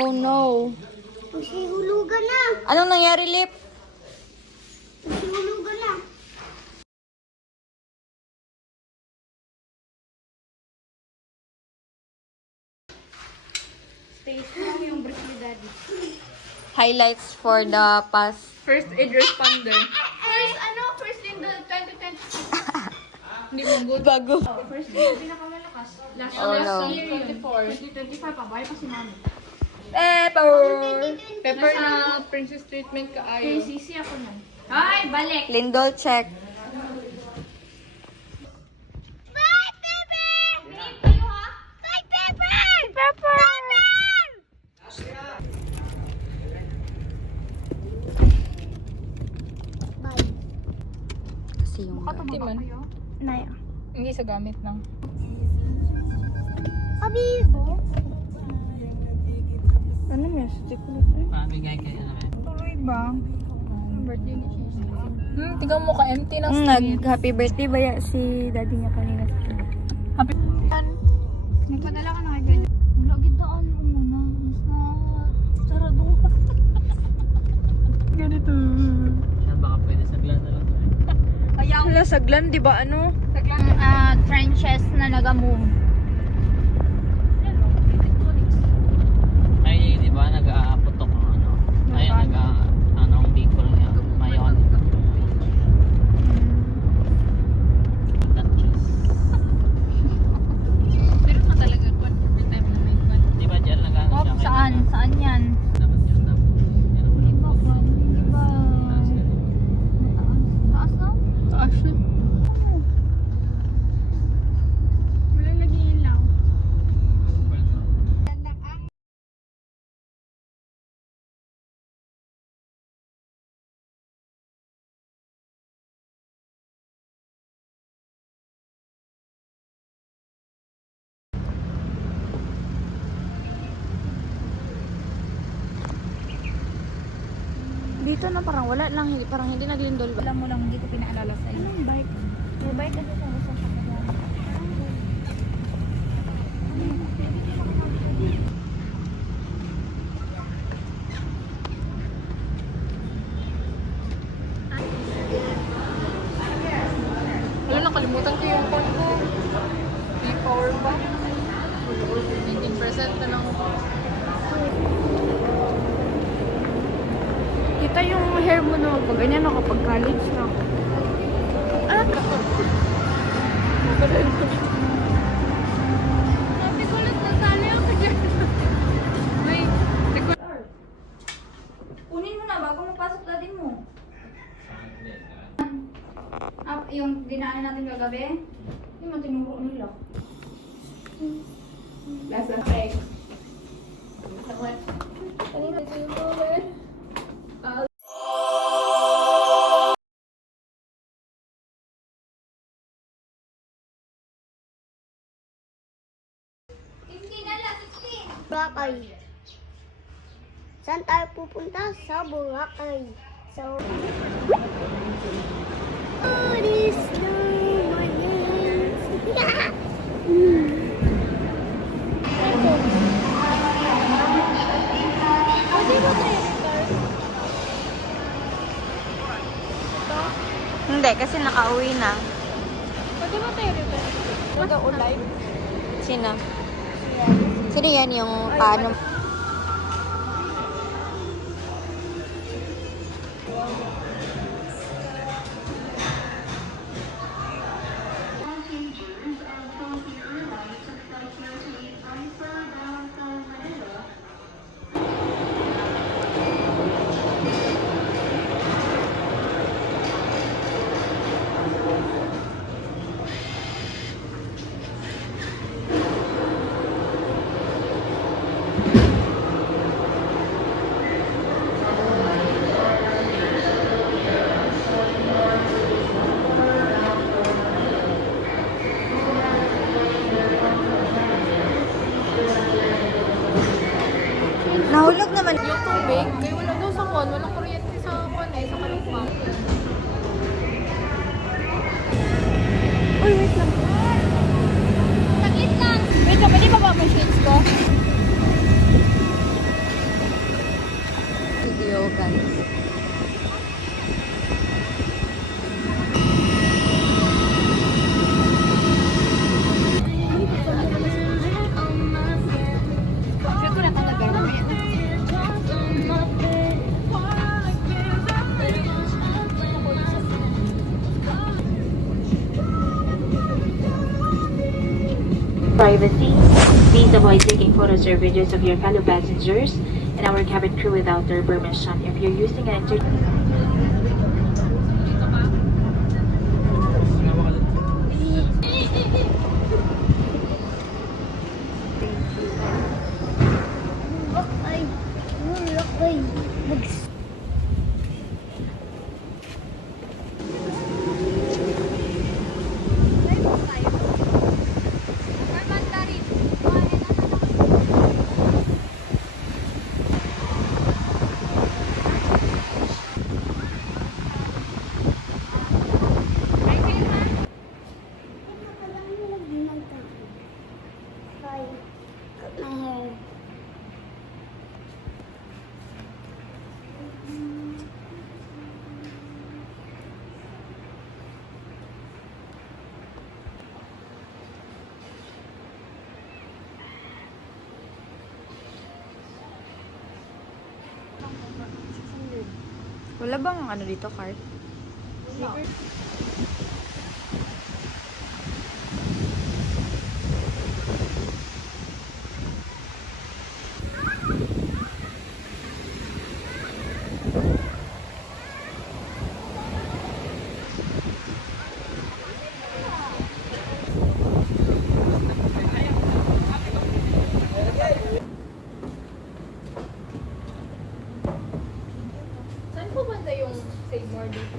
Oh no. Masihulugan na. Anong nangyari, Lip? Masihulugan na. Highlights for the past. First aid responder. First in the 2020. Hindi mo good. Bago. First year, pinakamalakas. Last Oh, no. year, 24. First year, 25 pa. Bahay pa si mami. Pepper. Pepper na princess treatment ka ayo. KCC ako na. Ay, balik. Lindol check. Bye, Pepper! Bye, Pepper! Pepper! Bye. Kasi yung... Hindi man. Naya. Hindi sa gamit ng. Abibo? Ano may sa chocolate eh? Pamigay kayo na kayo. Tuloy ba? Birthday ni Cheese. Tingnan mo ka-empty ng street. Nag-happy birthday ba si daddy niya kanina? Happy nagpadala ka na kay Ganyan. Wala, gidaan mo muna. Mas na sarado. Ganito. Siya baka pwede saglan na lang. Hala, saglan, di ba ano? Trenches na nag-move. Ay, di ba nag-aaputok ng ano? Ay, ano ang bicol niya. Mayon. That cheese. Pero na talaga kung every time na may kwan. Di ba dyan nag-ano siya? kay Saan? Nana? Saan yan? Dapat yun na. Hindi ba kwan? Hindi ba? Taas na? Taas na. Wala lagi ilaw. Dito na parang wala lang, parang hindi naglindol ba? Alam mo lang, hindi ko pinaalala sa iyo. Anong bike? May bike kasi sa isang sakyan. Wala, nakalimutan ko yung phone ko. May power bank. 18% na lang. Kita yung hair mo na pag ganyan ako pag college na ako. Sabi ko lang nasali ako dyan. May, Kunin mo na bago magpasok daddy mo. Yung dinaanan natin kagabi, yung matinuro nila. nasa tech. Kanina tinuro eh. Boracay. Saan tayo pupunta? Sa Boracay. So, oh, this no one else. Hindi, kasi nakauwi na. Pwede ba tayo rin? Pwede ulay? Sino? Sino yan yung paano? Nahulog naman. Yung tubig, kaya wala daw sa kon, walang kuryente sa kon eh, sa kalupang. Uy, wait lang. Saglit lang. Wait ka, pwede ba ba mo shades ko? guys. Siguro na talaga mamaya na. Privacy. Please avoid taking photos or videos of your fellow passengers and our cabin crew without their permission. If you're using an Wala bang ano dito, card? Saan po banda yung Save More dito?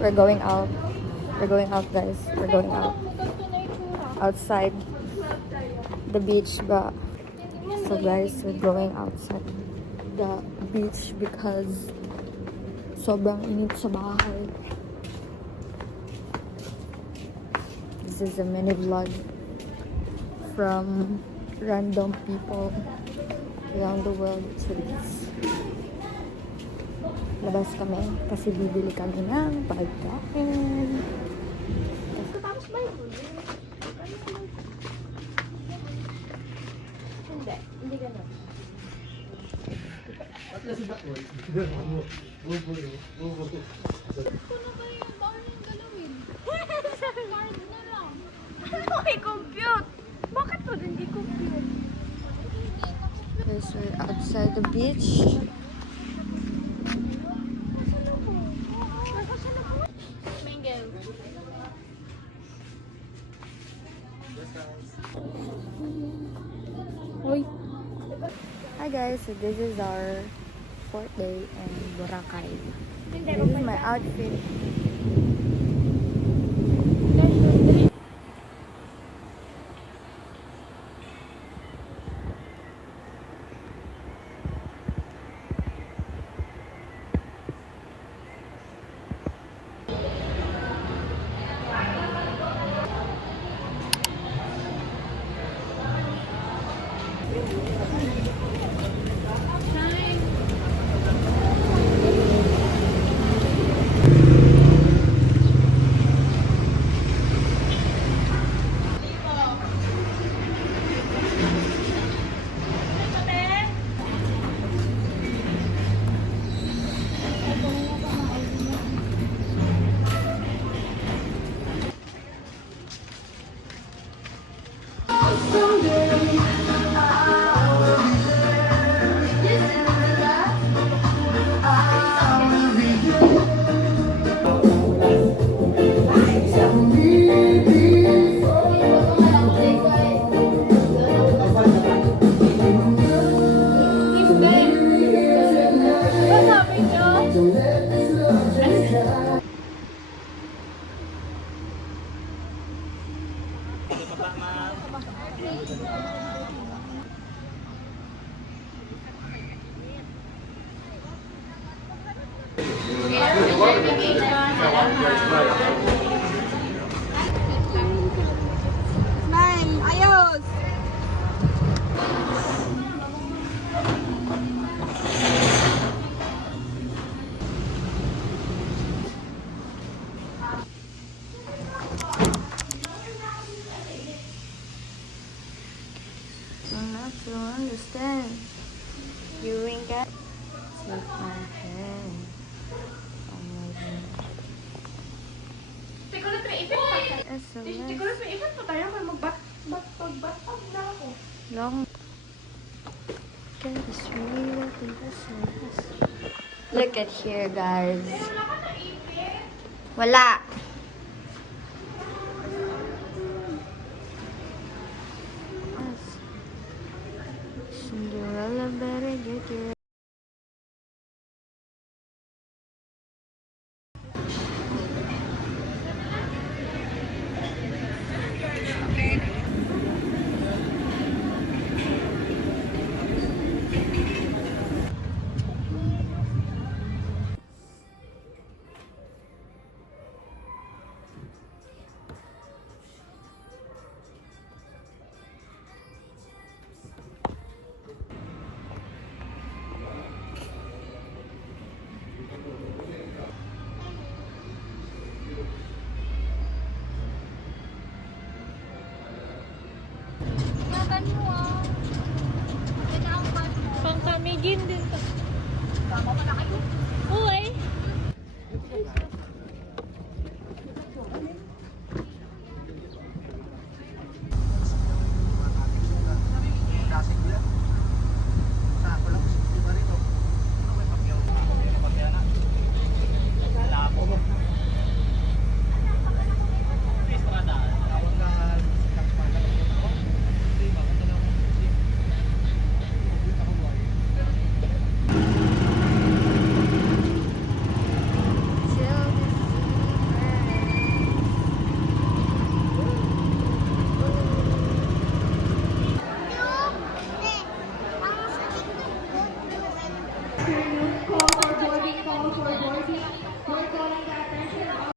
We're going out. We're going out, guys. We're going out. Outside the beach, but so guys, we're going outside the beach because sobrang init sa bahay. This is a mini vlog from random people around the world. So labas kami kasi bibili kami ng pagkain. Hindi ganun. Okay, compute. Bakit po hindi compute? Guys, we're outside the beach. Uy. Hi guys, so this is our fourth day in Boracay. This is my outfit. I'm not to understand. You ain't got take my hand. I'm long. Look at here, guys. Wala. Cinderella better get your Pang kamigin din. Tama pa na kayo. Uy.